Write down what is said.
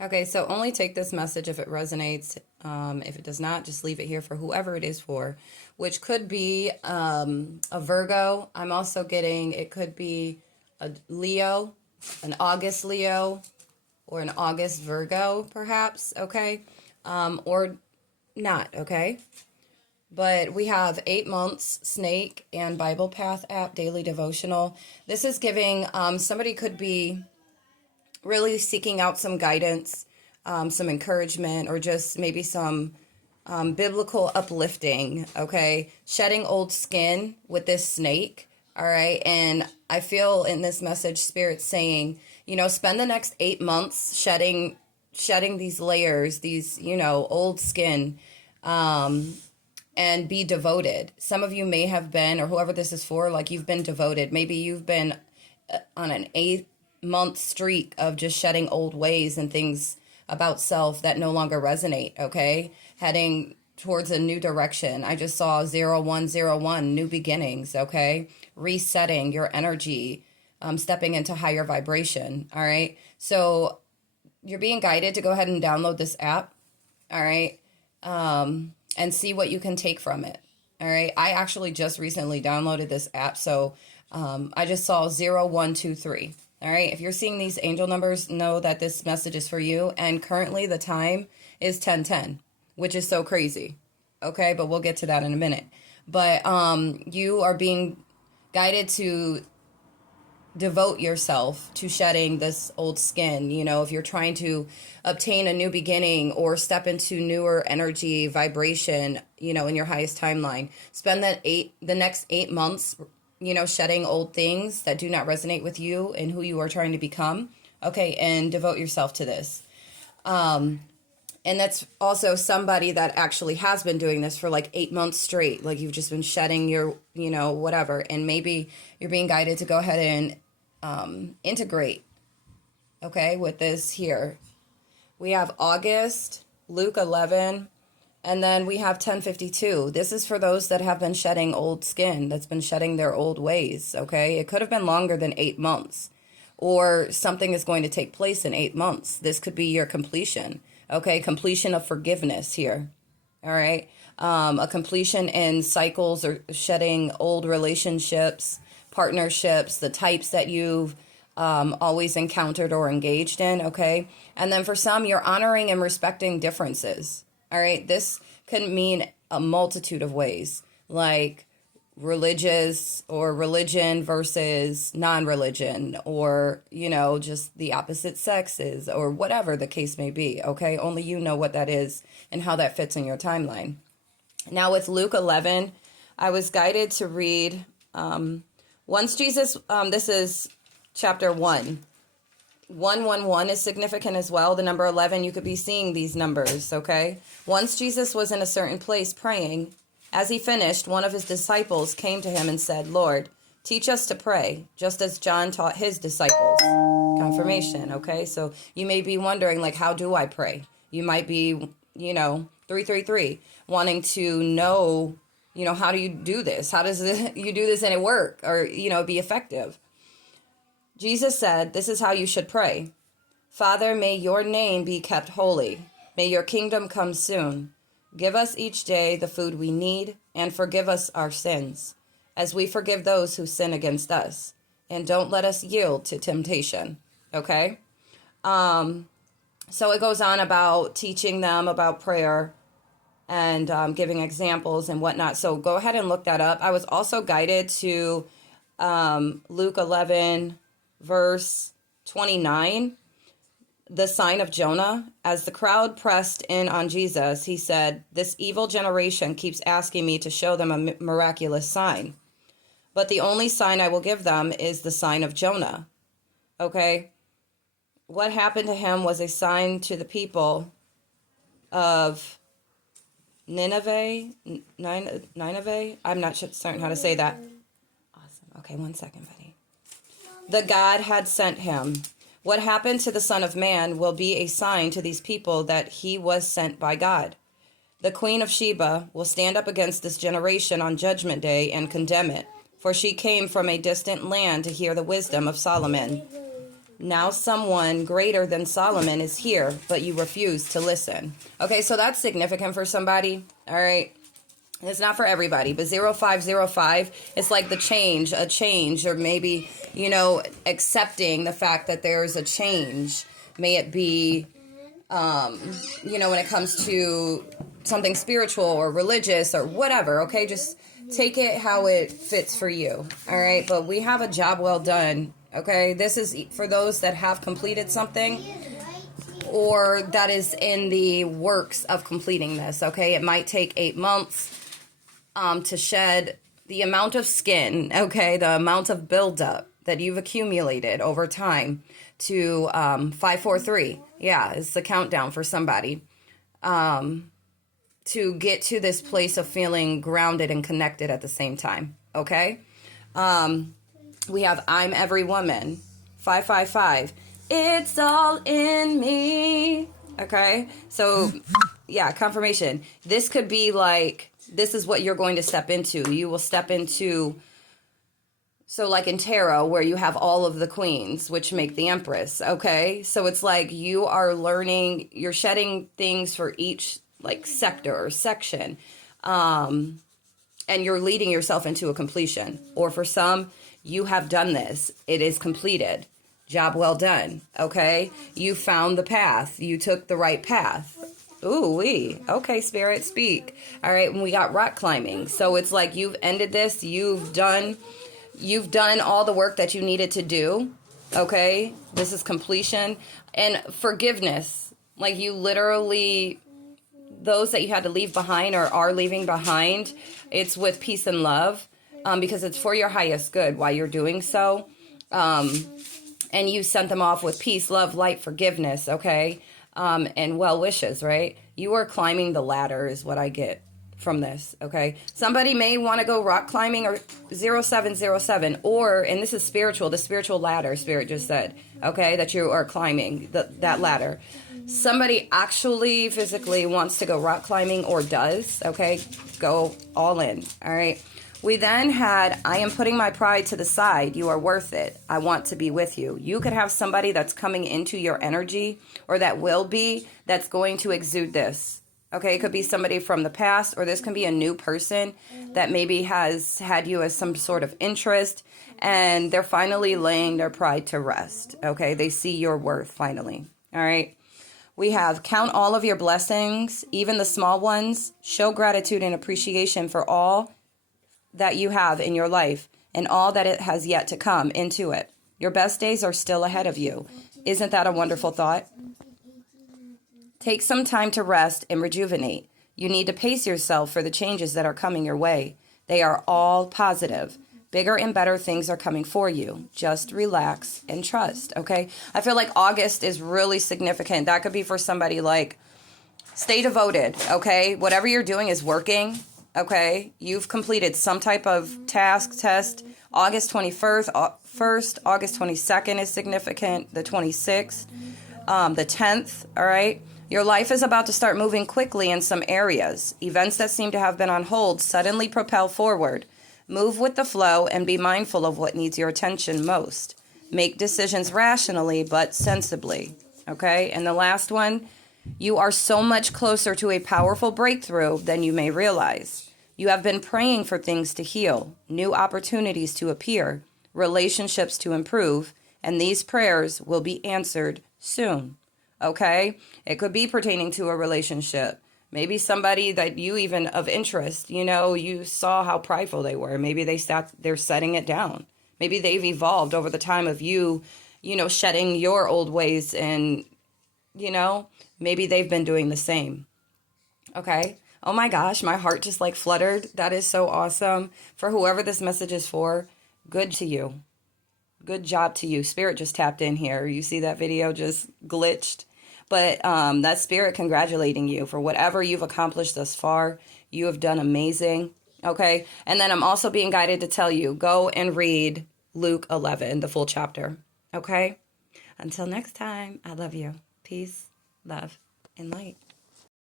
Okay, so only take this message if it resonates. If it does not, just leave it here for whoever it is for, which could be a Virgo. I'm also getting, it could be a Leo, an August Leo, or an August Virgo, perhaps, okay? Or not, okay? But we have 8 months, Snake, and Bible Path app, daily devotional. This is giving, somebody could be really seeking out some guidance, some encouragement, or just maybe some biblical uplifting, okay? Shedding old skin with this snake, all right? And I feel in this message, Spirit saying, spend the next 8 months shedding these layers, these, old skin, and be devoted. Some of you may have been, or whoever this is for, like you've been devoted. Maybe you've been on an 8-month streak of just shedding old ways and things about self that no longer resonate, okay? Heading towards a new direction. I just saw 0101, new beginnings, okay? Resetting your energy, stepping into higher vibration, all right? So you're being guided to go ahead and download this app, all right? And see what you can take from it, all right? I actually just recently downloaded this app, so I just saw 0123. All right, if you're seeing these angel numbers, know that this message is for you. And currently the time is 10:10, which is so crazy. Okay, but we'll get to that in a minute. But you are being guided to devote yourself to shedding this old skin. If you're trying to obtain a new beginning or step into newer energy, vibration, in your highest timeline, spend the next 8 months shedding old things that do not resonate with you and who you are trying to become. Okay, and devote yourself to this. And that's also somebody that actually has been doing this for like 8 months straight. Like you've just been shedding your, whatever. And maybe you're being guided to go ahead and integrate, okay, with this here. We have August, Luke 11, and then we have 1052. This is for those that have been shedding old skin, that's been shedding their old ways, okay? It could have been longer than 8 months, or something is going to take place in 8 months. This could be your completion, okay? Completion of forgiveness here, all right? A completion in cycles or shedding old relationships, partnerships, the types that you've always encountered or engaged in, okay? And then for some, you're honoring and respecting differences. All right, this can mean a multitude of ways, like religious or religion versus non-religion, or, just the opposite sexes, or whatever the case may be, okay? Only you know what that is and how that fits in your timeline. Now with Luke 11, I was guided to read, once Jesus, this is chapter 1. 111 is significant as well. The number 11, you could be seeing these numbers, okay? Once Jesus was in a certain place praying. As he finished, one of his disciples came to him and said, "Lord, teach us to pray, just as John taught his disciples." Confirmation, okay? So you may be wondering, like, how do I pray? You might be, 333, wanting to know, how do you do this? How does you do this and it work, or, be effective? Jesus said, "This is how you should pray. Father, may your name be kept holy. May your kingdom come soon. Give us each day the food we need, and forgive us our sins, as we forgive those who sin against us. And don't let us yield to temptation." Okay? So it goes on about teaching them about prayer and giving examples and whatnot. So go ahead and look that up. I was also guided to Luke 11, verse 29, the sign of Jonah. As the crowd pressed in on Jesus, he said, "This evil generation keeps asking me to show them a miraculous sign. But the only sign I will give them is the sign of Jonah." Okay? What happened to him was a sign to the people of Nineveh. I'm not certain how to say that. Awesome. Okay, 1 second, buddy. The God had sent him. What happened to the Son of Man will be a sign to these people that he was sent by God. The Queen of Sheba will stand up against this generation on Judgment Day and condemn it, for she came from a distant land to hear the wisdom of Solomon. Now someone greater than Solomon is here, but you refuse to listen. Okay, so that's significant for somebody. All right. It's not for everybody, but 0505, it's like a change, or maybe, accepting the fact that there's a change. May it be, when it comes to something spiritual or religious or whatever, okay? Just take it how it fits for you, all right? But we have a job well done, okay? This is for those that have completed something or that is in the works of completing this, okay? It might take 8 months to shed the amount of skin, okay, the amount of buildup that you've accumulated over time to 543. Yeah, it's the countdown for somebody to get to this place of feeling grounded and connected at the same time, okay? We have I'm Every Woman, 555. It's all in me, okay? So, yeah, confirmation. This could be like, this is what you're going to step into. You will step into, so like in tarot, where you have all of the queens, which make the empress, okay? So it's like you are learning, you're shedding things for each like sector or section, and you're leading yourself into a completion. Or for some, you have done this. It is completed. Job well done, okay? You found the path. You took the right path. Ooh-wee. Okay, Spirit, speak. All right, and we got rock climbing. So it's like you've ended this. You've done all the work that you needed to do. Okay? This is completion. And forgiveness. Like you literally, those that you had to leave behind or are leaving behind, it's with peace and love, because it's for your highest good while you're doing so. And you sent them off with peace, love, light, forgiveness, okay? And well wishes, right? You are climbing the ladder is what I get from this, okay? Somebody may want to go rock climbing or 0707, or, and this is spiritual, the spiritual ladder, Spirit just said, okay, that you are climbing that ladder. Somebody actually physically wants to go rock climbing or does, okay? Go all in, all right? We then had, I am putting my pride to the side. You are worth it. I want to be with you. You could have somebody that's coming into your energy, or that will be, that's going to exude this. Okay, it could be somebody from the past, or this can be a new person that maybe has had you as some sort of interest, and they're finally laying their pride to rest. Okay, they see your worth finally. All right. We have count all of your blessings, even the small ones. Show gratitude and appreciation for all that you have in your life and all that it has yet to come into it. Your best days are still ahead of you. Isn't that a wonderful thought? Take some time to rest and rejuvenate. You need to pace yourself for the changes that are coming your way. They are all positive. Bigger and better things are coming for you. Just relax and trust, okay? I feel like August is really significant. That could be for somebody like, stay devoted, okay? Whatever you're doing is working. Okay, you've completed some type of task, test. August 21st, August 22nd is significant. The 26th, the 10th, all right? Your life is about to start moving quickly in some areas. Events that seem to have been on hold suddenly propel forward. Move with the flow and be mindful of what needs your attention most. Make decisions rationally but sensibly, okay? And the last one, you are so much closer to a powerful breakthrough than you may realize. You have been praying for things to heal, new opportunities to appear, relationships to improve, and these prayers will be answered soon. Okay? It could be pertaining to a relationship. Maybe somebody that you even of interest, you saw how prideful they were. Maybe they're setting it down. Maybe they've evolved over the time of you, shedding your old ways, and, maybe they've been doing the same. Okay? Oh my gosh, my heart just like fluttered. That is so awesome. For whoever this message is for, good to you. Good job to you. Spirit just tapped in here. You see that video just glitched? But that Spirit congratulating you for whatever you've accomplished thus far. You have done amazing. Okay? And then I'm also being guided to tell you, go and read Luke 11, the full chapter. Okay? Until next time, I love you. Peace, love, and light.